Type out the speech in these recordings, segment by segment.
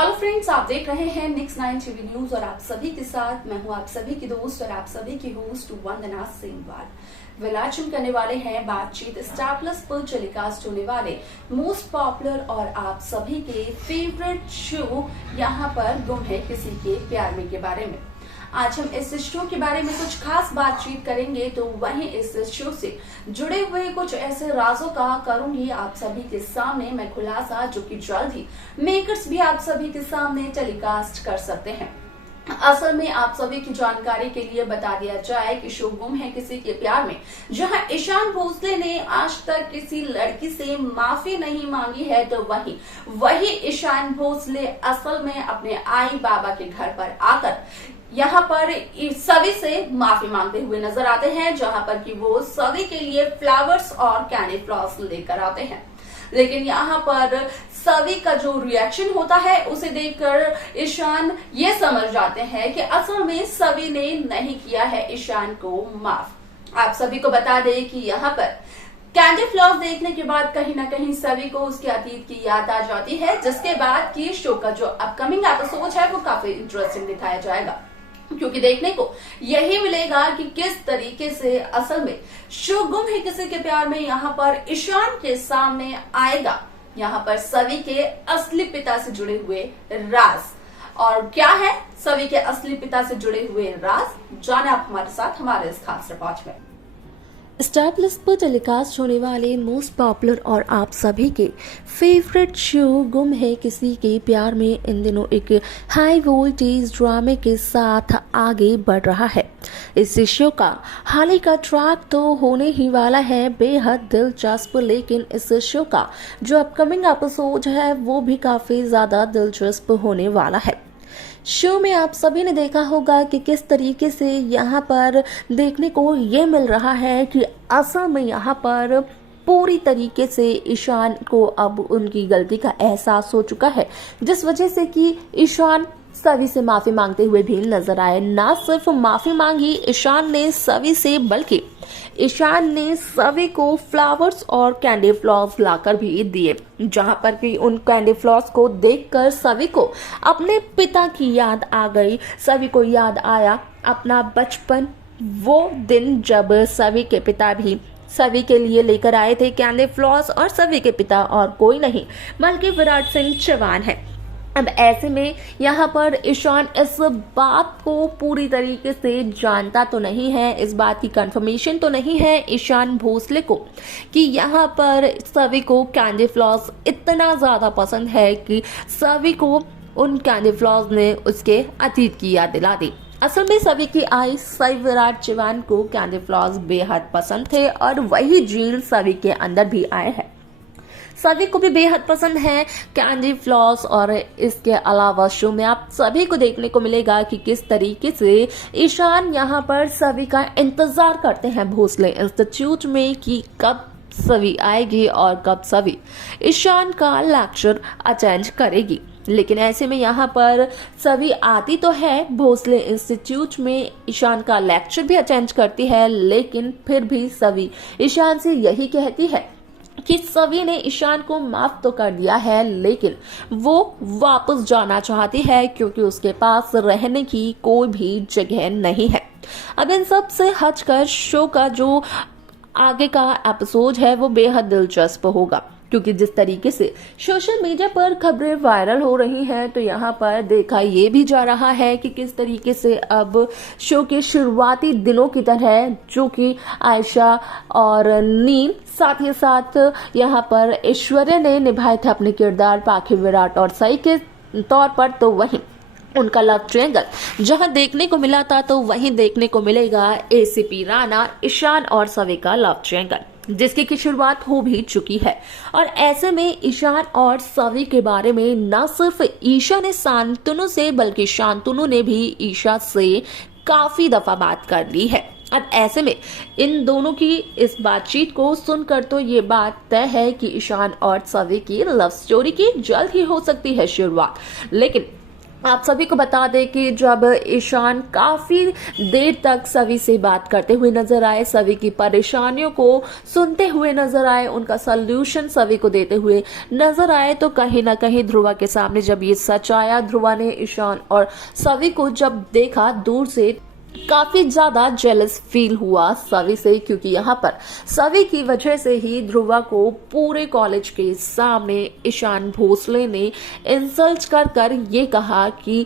Hello friends, आप देख रहे हैं नेक्स्ट 9 टीवी न्यूज और आप सभी के साथ मैं हूं आप सभी की दोस्त और आप सभी की होस्ट वंदना सिंह। आज हम करने वाले हैं बातचीत स्टार प्लस पर टेलीकास्ट होने वाले मोस्ट पॉपुलर और आप सभी के फेवरेट शो यहाँ पर गुम है किसी के प्यार में के बारे में। आज हम इस शो के बारे में कुछ खास बातचीत करेंगे, तो वहीं इस शो से जुड़े हुए कुछ ऐसे राजों का करूंगी आप सभी के सामने मैं खुलासा, जो कि जल्द ही मेकर्स भी आप सभी के सामने टेलीकास्ट कर सकते हैं। असल में आप सभी की जानकारी के लिए बता दिया जाए कि शो गुम है किसी के प्यार में, जहां ईशान भोसले ने आज तक किसी लड़की से माफी नहीं मांगी है, तो वही ईशान भोसले असल में अपने आई बाबा के घर पर आकर यहाँ पर सभी से माफी मांगते हुए नजर आते हैं, जहां पर कि वो सभी के लिए फ्लावर्स और कैंडी फ्लॉस लेकर आते हैं। लेकिन यहाँ पर सभी का जो रिएक्शन होता है उसे देखकर ईशान ये समझ जाते हैं कि असल में सभी ने नहीं किया है ईशान को माफ। आप सभी को बता दें कि यहाँ पर कैंडी फ्लॉस देखने के बाद कहीं ना कहीं सभी को उसके अतीत की याद आ जाती है, जिसके बाद की शो का जो अपकमिंग एपिसोड है वो काफी इंटरेस्टिंग दिखाया जाएगा, क्योंकि देखने को यही मिलेगा कि किस तरीके से असल में शो गुम है किसी के प्यार में यहाँ पर ईशान के सामने आएगा, यहाँ पर सभी के असली पिता से जुड़े हुए राज। और क्या है सभी के असली पिता से जुड़े हुए राज, जाने आप हमारे साथ हमारे इस खास रिपोर्ट में। स्टार प्लस पर टेलीकास्ट होने वाले मोस्ट पॉपुलर और आप सभी के फेवरेट शो गुम है किसी के प्यार में इन दिनों एक हाई वोल्टेज ड्रामे के साथ आगे बढ़ रहा है। इस शो का हाल ही का ट्रैक तो होने ही वाला है बेहद दिलचस्प, लेकिन इस शो का जो अपकमिंग एपिसोड है वो भी काफी ज्यादा दिलचस्प होने वाला है। शो में आप सभी ने देखा होगा कि किस तरीके से यहाँ पर देखने को ये मिल रहा है कि असल में यहाँ पर पूरी तरीके से ईशान को अब उनकी गलती का एहसास हो चुका है, जिस वजह से कि ईशान सभी से माफी मांगते हुए भी नजर आए। ना सिर्फ माफी मांगी ईशान ने सभी से, बल्कि ईशान ने सभी को फ्लावर्स और कैंडी फ्लॉस लाकर भी दिए, जहां पर कि उन कैंडी फ्लॉस को देखकर सभी को अपने पिता की याद आ गई। सभी को याद आया अपना बचपन, वो दिन जब सभी के पिता भी सभी के लिए लेकर आए थे कैंडी फ्लॉस, और सभी के पिता और कोई नहीं बल्कि विराट सिंह चौहान है। अब ऐसे में यहाँ पर ईशान इस बात को पूरी तरीके से जानता तो नहीं है, इस बात की कंफर्मेशन तो नहीं है ईशान भोसले को कि यहाँ पर सभी को कैंडी फ्लॉस इतना ज़्यादा पसंद है कि सभी को उन कैंडी फ्लॉस ने उसके अतीत की याद दिला दी। असल में सभी की आई सही विराट चौहान को कैंडी फ्लॉस बेहद पसंद थे और वही जीन सभी के अंदर भी आए हैं। सभी को भी बेहद पसंद है कैंडी फ्लॉस, और इसके अलावा शो में आप सभी को देखने को मिलेगा कि किस तरीके से ईशान यहाँ पर सभी का इंतजार करते हैं भोसले इंस्टीट्यूट में कि कब सभी आएगी और कब सभी ईशान का लेक्चर अटेंड करेगी। लेकिन ऐसे में यहाँ पर सभी आती तो है भोसले इंस्टीट्यूट में, ईशान का लेक्चर भी अटेंड करती है, लेकिन फिर भी सभी ईशान से यही कहती है कि सभी ने ईशान को माफ तो कर दिया है, लेकिन वो वापस जाना चाहती है क्योंकि उसके पास रहने की कोई भी जगह नहीं है। अब इन सब से हटकर शो का जो आगे का एपिसोड है वो बेहद दिलचस्प होगा, क्योंकि जिस तरीके से सोशल मीडिया पर खबरें वायरल हो रही हैं, तो यहाँ पर देखा ये भी जा रहा है कि किस तरीके से अब शो के शुरुआती दिनों की तरह, जो कि आयशा और नील साथ ही साथ यहाँ पर ऐश्वर्या ने निभाए थे अपने किरदार पाखी, विराट और सई के तौर पर, तो वहीं उनका लव ट्रायंगल जहां देखने को मिला था, तो वहीं देखने को मिलेगा एसीपी राणा, ईशान और सभी का लव ट्रायंगल, जिसकी की शुरुआत हो भी चुकी है। और ऐसे में ईशान और सभी के बारे में न सिर्फ ईशा ने शांतनु से, बल्कि शांतनु ने भी ईशा से काफी दफा बात कर ली है। अब ऐसे में इन दोनों की इस बातचीत को सुनकर तो ये बात तय है कि ईशान और सभी की लव स्टोरी की जल्द ही हो सकती है शुरुआत। लेकिन आप सभी को बता दें कि जब ईशान काफी देर तक सभी से बात करते हुए नजर आए, सभी की परेशानियों को सुनते हुए नजर आए, उनका सल्यूशन सभी को देते हुए नजर आए, तो कहीं ना कहीं ध्रुवा के सामने जब ये सच आया, ध्रुवा ने ईशान और सभी को जब देखा दूर से, काफी ज्यादा जेलस फील हुआ सभी से, क्योंकि यहाँ पर सभी की वजह से ही ध्रुवा को पूरे कॉलेज के सामने ईशान भोसले ने इंसल्ट कर कर ये कहा कि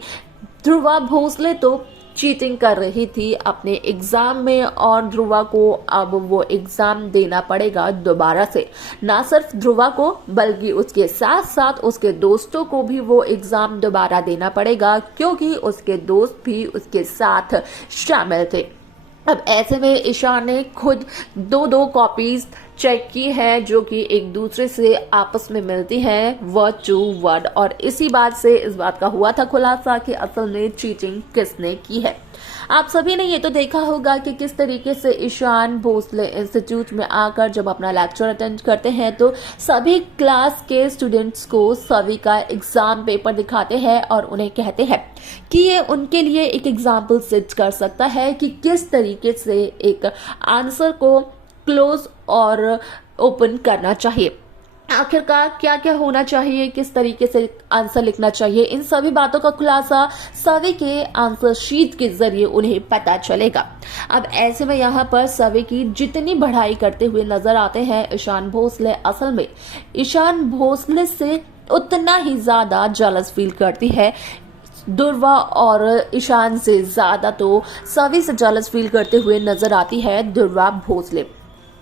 ध्रुवा भोसले तो चीटिंग कर रही थी अपने एग्जाम में और ध्रुवा को अब वो एग्जाम देना पड़ेगा दोबारा से। ना सिर्फ ध्रुवा को बल्कि उसके साथ साथ उसके दोस्तों को भी वो एग्जाम दोबारा देना पड़ेगा, क्योंकि उसके दोस्त भी उसके साथ शामिल थे। अब ऐसे में ईशान ने खुद दो कॉपीज चेक की है जो कि एक दूसरे से आपस में मिलती हैं वर्ड टू वर्ड, और इसी बात से इस बात का हुआ था खुलासा कि असल में चीटिंग किसने की है। आप सभी ने ये तो देखा होगा कि किस तरीके से ईशान भोसले इंस्टीट्यूट में आकर जब अपना लेक्चर अटेंड करते हैं तो सभी क्लास के स्टूडेंट्स को सभी का एग्जाम पेपर दिखाते हैं और उन्हें कहते हैं कि ये उनके लिए एक एग्जाम्पल सेट कर सकता है कि किस तरीके से एक आंसर को क्लोज और ओपन करना चाहिए, आखिरकार क्या क्या होना चाहिए, किस तरीके से आंसर लिखना चाहिए। इन सभी बातों का खुलासा सभी के आंसर शीट के जरिए उन्हें पता चलेगा। अब ऐसे में यहाँ पर सभी की जितनी बढ़ाई करते हुए नजर आते हैं ईशान भोसले, असल में ईशान भोसले से उतना ही ज्यादा जेलस फील करती है ध्रुवा, और ईशान से ज्यादा तो सभी से जेलस फील करते हुए नजर आती है ध्रुवा भोसले।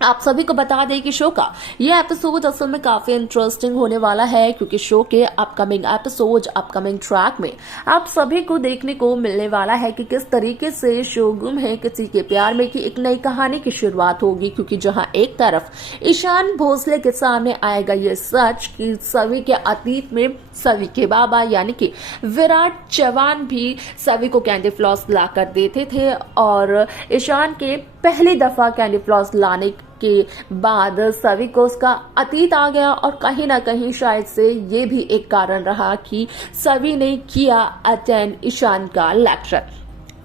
आप सभी को बता दें कि शो का ये एपिसोड असल में काफी इंटरेस्टिंग होने वाला है, क्योंकि शो के अपकमिंग एपिसोड, अपकमिंग ट्रैक में आप सभी को देखने को मिलने वाला है कि किस तरीके से शो गुम है किसी के प्यार में की एक नई कहानी की शुरुआत होगी। क्योंकि जहां एक तरफ ईशान भोसले के सामने आएगा ये सच कि सभी के अतीत में सभी के बाबा यानी कि विराट चौहान भी सभी को कैंडी फ्लॉस ला कर देते थे, और ईशान के पहली दफा कैंडी फ्लॉस लाने के बाद सभी को उसका अतीत आ गया, और कहीं ना कहीं शायद से ये भी एक कारण रहा कि सभी ने किया अटेंड ईशान का लेक्चर।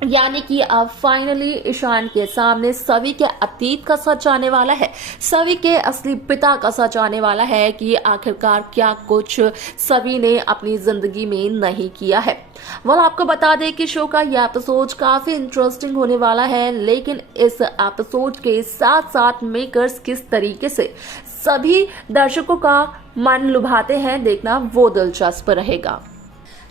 यानी कि अब फाइनली ईशान के सामने सभी के अतीत का सच आने वाला है, सभी के असली पिता का सच आने वाला है कि आखिरकार क्या कुछ सभी ने अपनी जिंदगी में नहीं किया है। आपको बता दें कि शो का यह एपिसोड काफी इंटरेस्टिंग होने वाला है, लेकिन इस एपिसोड के साथ साथ मेकर्स किस तरीके से सभी दर्शकों का मन लुभाते हैं, देखना वो दिलचस्प रहेगा।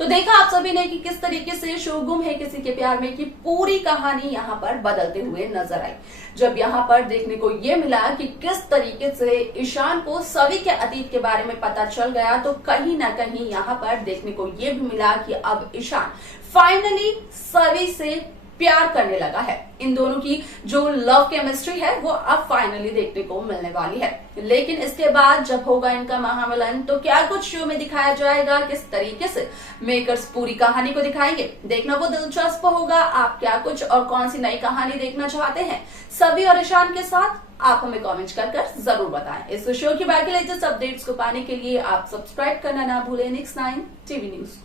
तो देखा आप सभी ने कि किस तरीके से शो गुम है किसी के प्यार में की पूरी कहानी यहाँ पर बदलते हुए नजर आई, जब यहाँ पर देखने को ये मिला कि किस तरीके से ईशान को सभी के अतीत के बारे में पता चल गया, तो कहीं ना कहीं यहाँ पर देखने को ये भी मिला कि अब ईशान फाइनली सभी से प्यार करने लगा है। इन दोनों की जो लव केमिस्ट्री है वो अब फाइनली देखने को मिलने वाली है। लेकिन इसके बाद जब होगा इनका महामिलन, तो क्या कुछ शो में दिखाया जाएगा, किस तरीके से मेकर्स पूरी कहानी को दिखाएंगे, देखना वो दिलचस्प होगा। आप क्या कुछ और कौन सी नई कहानी देखना चाहते हैं सभी और ईशान के साथ, आप हमें कमेंट कर जरूर बताएं। इस शो की बाकी लेटेस्ट अपडेट्स को पाने के लिए आप सब्सक्राइब करना ना भूलें Next9 टीवी न्यूज को।